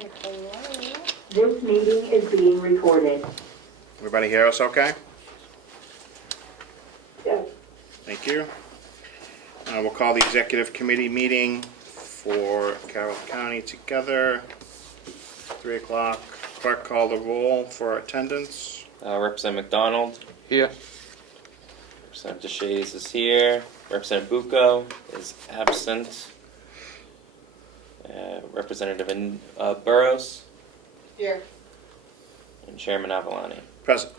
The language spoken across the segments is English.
say hello. This meeting is being recorded. Everybody hear us okay? Yes. Thank you. We'll call the executive committee meeting for Carroll County together. 3 o'clock. Clerk, call the roll for attendance. Representative McDonald. Here. Representative DeShays is here. Representative Bucco is absent. Representative Burrows. Here. And Chairman Avalani. Present.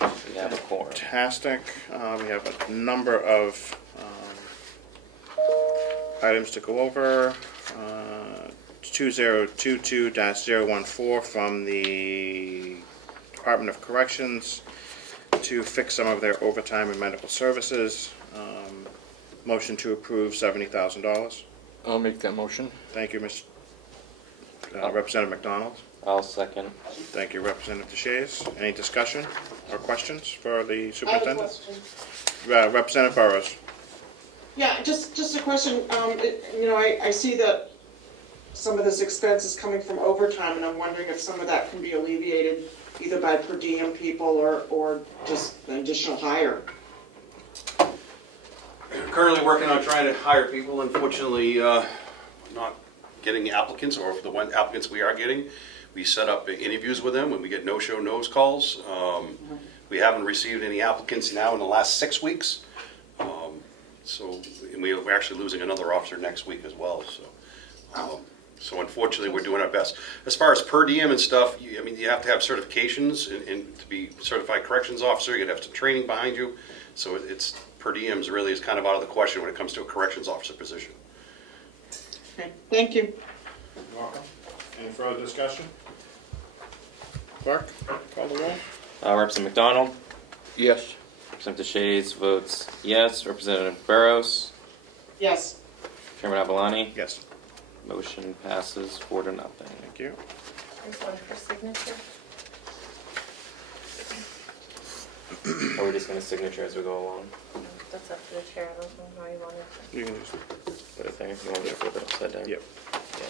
We have a quorum. Fantastic. We have a number of items to go over. 2022-014 from the Department of Corrections to fix some of their overtime and medical services. Motion to approve $70,000. I'll make that motion. Thank you, Mr. Representative McDonald. I'll second. Thank you, Representative DeShays. Any discussion or questions for the I have a superintendent? question. Representative Burrows. Yeah, just a question. I see that some of this expense is coming from overtime, and I'm wondering if some of that can be alleviated either by per diem people or just an additional hire. Currently working on trying to hire people. Unfortunately, not getting applicants, or for the one applicants we are getting, we set up interviews with them when we get no-show, no's calls. We haven't received any applicants now in the last 6 weeks. And we're actually losing another officer next week as well. So unfortunately, we're doing our best. As far as per diem and stuff, you have to have certifications, and to be certified corrections officer, you'd have some training behind you. So it's per diems really is kind of out of the question when it comes to a corrections officer position. Okay, thank you. You're welcome. Any further discussion? Clerk, call the roll. Representative McDonald. Yes. Representative DeShays votes yes. Representative Burrows. Yes. Chairman Avalani. Yes. Motion passes 4-0. Thank you. There's one for signature. Are we just going to signature as we go along? That's up to the chair. I don't know how you want it. You can just, Put it there if you want me to flip it upside down. yep.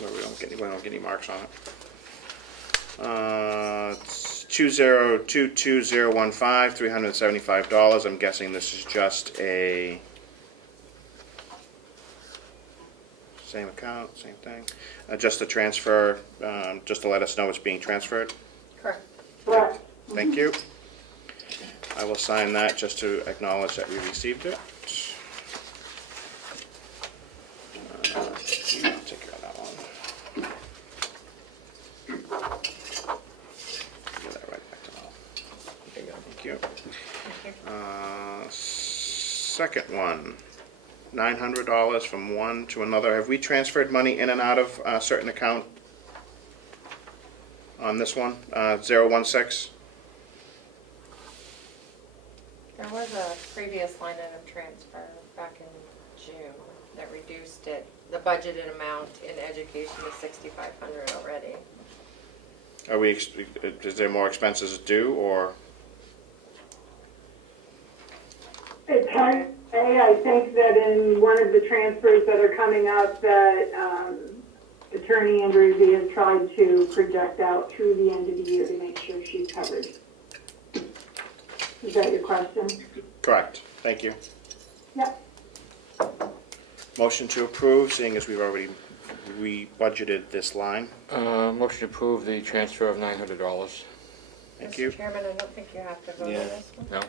We don't get any marks on it. It's 2022-015, $375. I'm guessing this is just a same account, same thing. Just a transfer, just to let us know it's being transferred. Correct. Correct. Thank you. I will sign that just to acknowledge that we received it. I'll take care of that one. Give that right back to Mel. There you go. Thank you. Thank you. Second one, $900 from one to another. Have we transferred money in and out of a certain account on this one, 016? There was a previous line item transfer back in June that reduced it, the budgeted amount in education to $6,500 already. Are we, is there more expenses due, or? It's hard to say. I think that in one of the transfers that are coming up, that Attorney Andrewsy has tried to project out through the end of the year to make sure she's covered. Is that your question? Correct. Thank you. Yep. Motion to approve, seeing as we've already re-budgeted this line. Motion to approve the transfer of $900. Thank you. Mr. Chairman, I don't think you have to vote on Yeah. this one. No?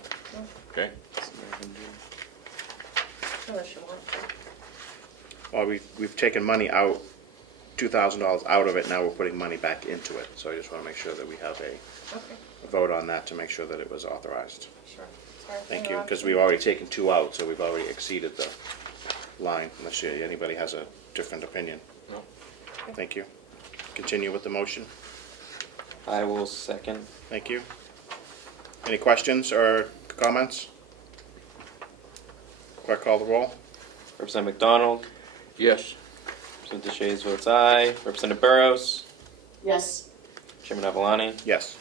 Okay. Unless you want to. Well, we've taken money out, $2,000 out of it, now we're putting money back into it. So I just want to make sure that we have a Okay, vote on that to make sure that it was authorized. sure. Sorry for Thank you, because interrupting. we've already taken 2 out, so we've already exceeded the line, unless anybody has a different opinion. No. Thank you. Continue with the motion. I will second. Thank you. Any questions or comments? Clerk, call the roll. Representative McDonald. Yes. Representative DeShays votes aye. Representative Burrows. Yes. Chairman Avalani. Yes.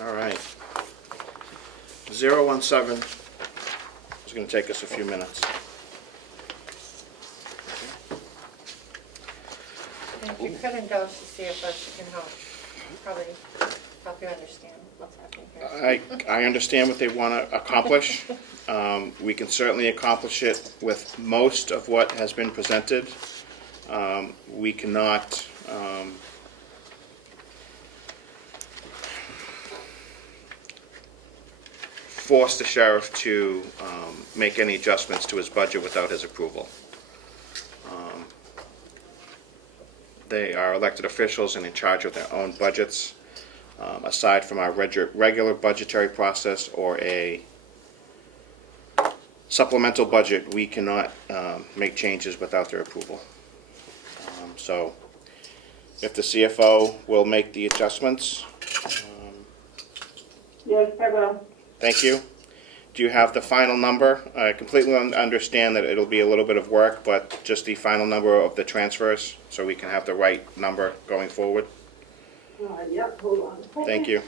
All right. 017 is going to take us a few minutes. And if you could indulge the CFO, she can help, probably help you understand what's happening here. I understand what they want to accomplish. We can certainly accomplish it with most of what has been presented. We cannot force the sheriff to make any adjustments to his budget without his approval. They are elected officials and in charge of their own budgets. Aside from our regular budgetary process or a supplemental budget, we cannot make changes without their approval. So if the CFO will make the adjustments, Yes, I will. thank you. Do you have the final number? I completely understand that it'll be a little bit of work, but just the final number of the transfers so we can have the right number going forward. Yep, hold on a second. Thank you.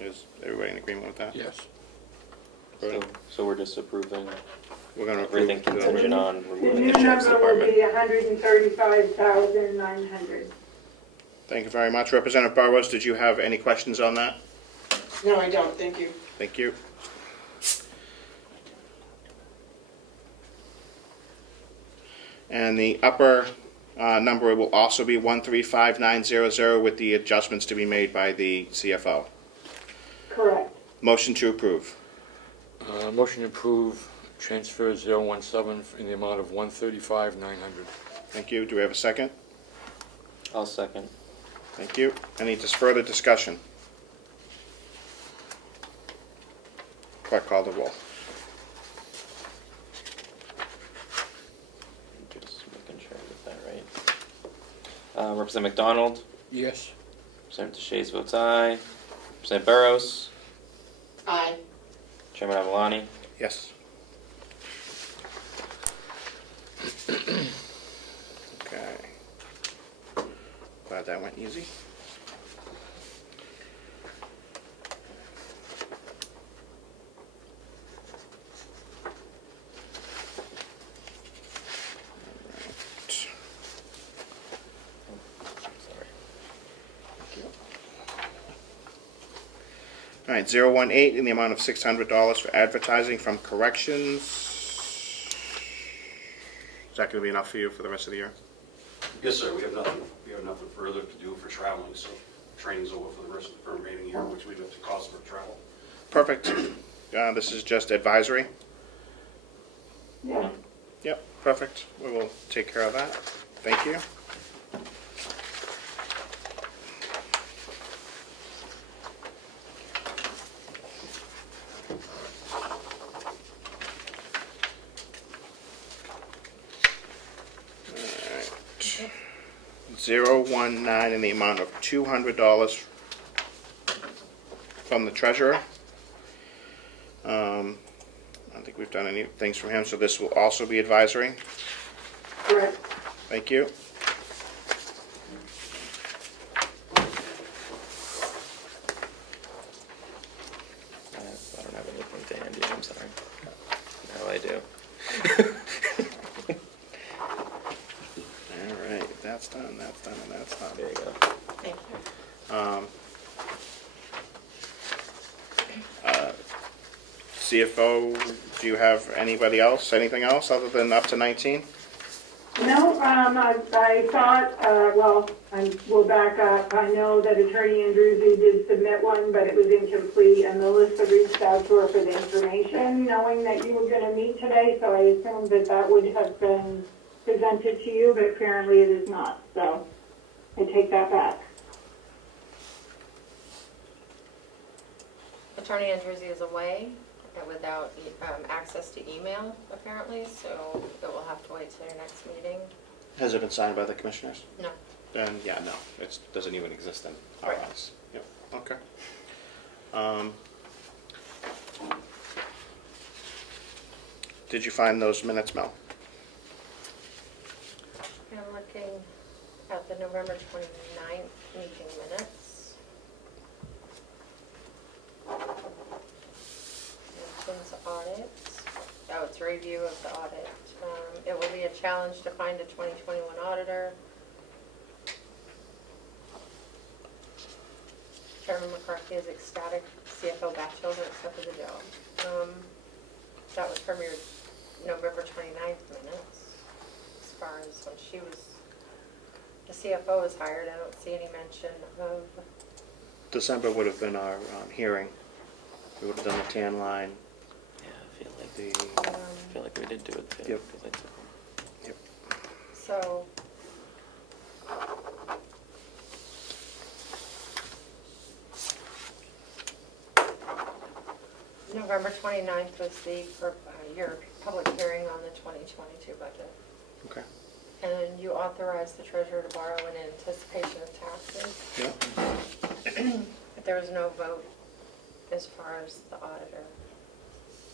Is everybody in agreement with that? Yes. So we're just approving We're going to approve. everything contingent on The removing new the sheriff's number will department. be 135,900. Thank you very much. Representative Burrows, did you have any questions on that? No, I don't, thank you. Thank you. And the upper number will also be 135,900 with the adjustments to be made by the CFO. Correct. Motion to approve. Motion to approve transfer 017 in the amount of 135,900. Thank you. Do we have a second? I'll second. Thank you. Any further discussion? Clerk, call the roll. Just making sure I get that right. Representative McDonald, Yes. Representative DeShays votes aye. Representative Burrows, Aye. Chairman Avalani. Yes. Okay. Glad that went easy. Sorry. All right, 018 in the amount of $600 for advertising from corrections. Is that going to be enough for you for the rest of the year? Yes, sir, we have nothing further to do for traveling, so training's over for the rest of the remaining year, which we have to cost for travel. Perfect. This is just advisory? Yeah. Yep, perfect. We will take care of that. Thank you. Alright. 019 in the amount of $200 from the treasurer. I don't think we've done any things from him, so this will also be advisory. Correct. Thank you. I don't have anything to hand you, I'm sorry. Now I do. All right, that's done, and that's done. There you go. Thank you. CFO, do you have anybody else, anything else other than up to 19? No, I thought, well, I will back up. I know that Attorney Andrewsy did submit one, but it was incomplete, and Melissa reached out to her for the information, knowing that you were going to meet today, so I assumed that that would have been presented to you, but apparently it is not, so I take that back. Attorney Andrewsy is away without access to email, apparently, so it will have to wait till your next meeting. Has it been signed by the commissioners? No. Then, yeah, no, it doesn't even exist in our Right. eyes. Yep, okay. Did you find those minutes, Mel? I'm looking at the November 29th meeting minutes. review of the audit. It will be a challenge to find a 2021 auditor. Chairman McCarthy is ecstatic CFO Batchelder accepted the job. That was from your November 29th minutes. As far as when she was, the CFO was hired, I don't see any mention of, December would have been our hearing. We would have done the tan line, Yeah, I feel like the, I feel like we did do it too. Yep. 'Cause I took them. yep. so. November 29th was your public hearing on the 2022 budget. Okay. And you authorized the treasurer to borrow in anticipation of taxes. Yeah. But there was no vote as far as the auditor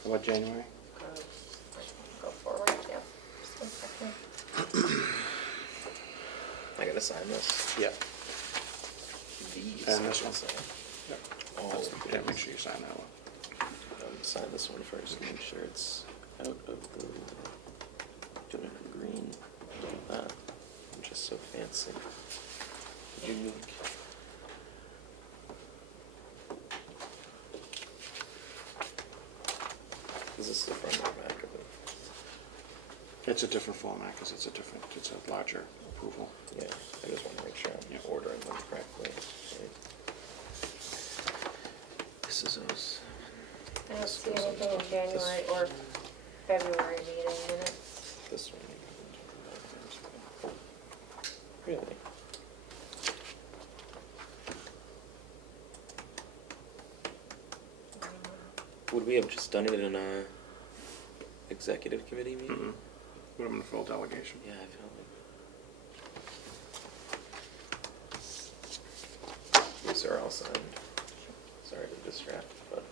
How about January? goes. Go forward, yeah. Just 1 second. I gotta sign this. Yeah. These. And I this should one. say. Yep. All That's- of Yeah, make these. sure you sign that one. Sign this one first, make sure it's out of the, do it in green, like that. I'm just so fancy. Unique. Is this the front or back of it? It's a different format because it's a larger approval. Yeah, I just wanna make sure I'm Yeah. ordering them correctly. Right. This is those. I don't see anything in January or February meeting minutes. This one. Really? Would we have just done it in a executive committee meeting? Mm-mm. Put them in the full delegation. Yeah, I feel like. These are all signed. Sorry to distract, but.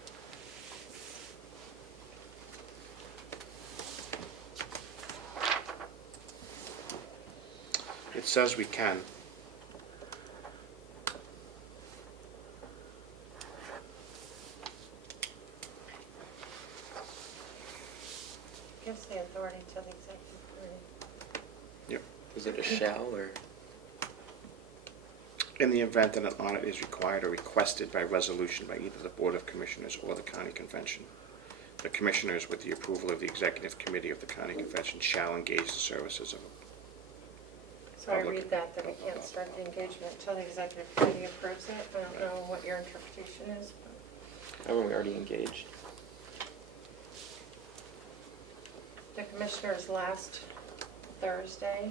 It says we can. Gives the authority to the executive committee. Yep. Is it a shall or? In the event that an audit is required or requested by resolution by either the Board of Commissioners or the County Convention, the Commissioners, with the approval of the Executive Committee of the County Convention, shall engage the services of So I Public. read that we can't start the engagement until the executive committee approves it. I don't know what your interpretation is, but Haven't we already engaged? the commissioners last Thursday,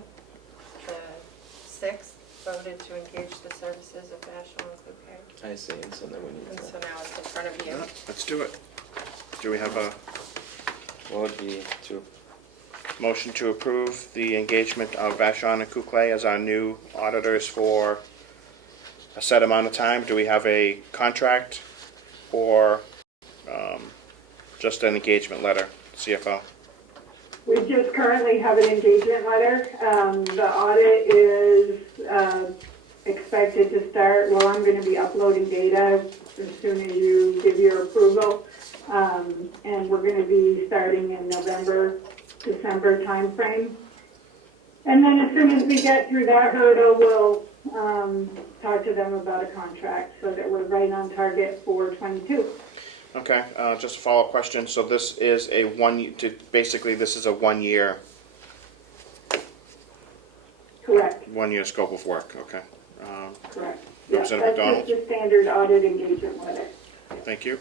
the 6th, voted to engage the services of National and Comeau. I see, and so then we need And so to, now it's in front of you. Yeah, let's do it. Do we have a what would be to, motion to approve the engagement of Vashon and Kukle as our new auditors for a set amount of time? Do we have a contract or just an engagement letter, CFO? We just currently have an engagement letter. The audit is expected to start, well, I'm going to be uploading data as soon as you give your approval. And we're going to be starting in November, December timeframe. And then as soon as we get through that hurdle, we'll talk to them about a contract so that we're right on target for 22. Okay, just a follow-up question. So this is a basically this is a 1 year, Correct, 1 year scope of work, okay. correct. Yeah, Representative that's McDonald? just a standard audit engagement letter. Thank you.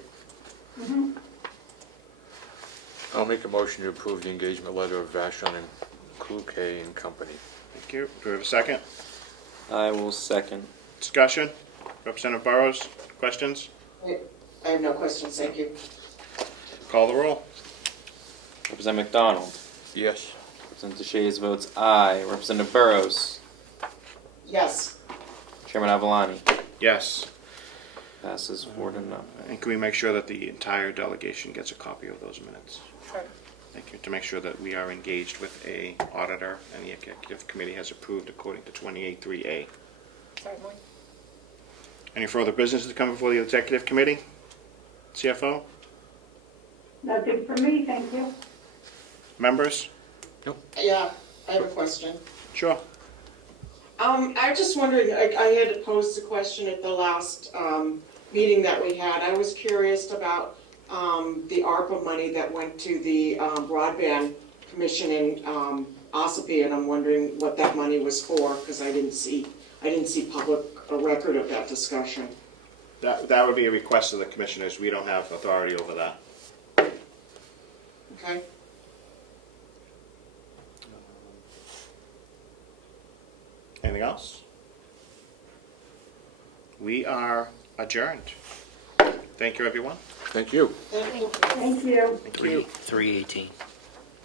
I'll make a motion to approve the engagement letter of Vashon and Kukle and Company. Thank you. Do we have a second? I will second. Discussion? Representative Burrows, questions? I have no questions, thank you. Call the roll. Representative McDonald. Yes. Representative Shays votes aye. Representative Burrows. Yes, Chairman Avalani. Yes. Passes 4-0. And can we make sure that the entire delegation gets a copy of those minutes? Sure. Thank you. To make sure that we are engaged with a auditor and the executive committee has approved according to 28.3A. Certainly. Any further business to come before the executive committee? CFO? That's it for me, thank you. Members? Yeah, I have a question. Sure. I was just wondering, I had posed a question at the last, meeting that we had. I was curious about, the ARPA money that went to the, broadband commission in, Ossipee, and I'm wondering what that money was for, because I didn't see public, a record of that discussion. That would be a request of the commissioners. We don't have authority over that. Okay? Anything else? We are adjourned. Thank you, everyone. Thank you. Thank you. Thank you. 3:18.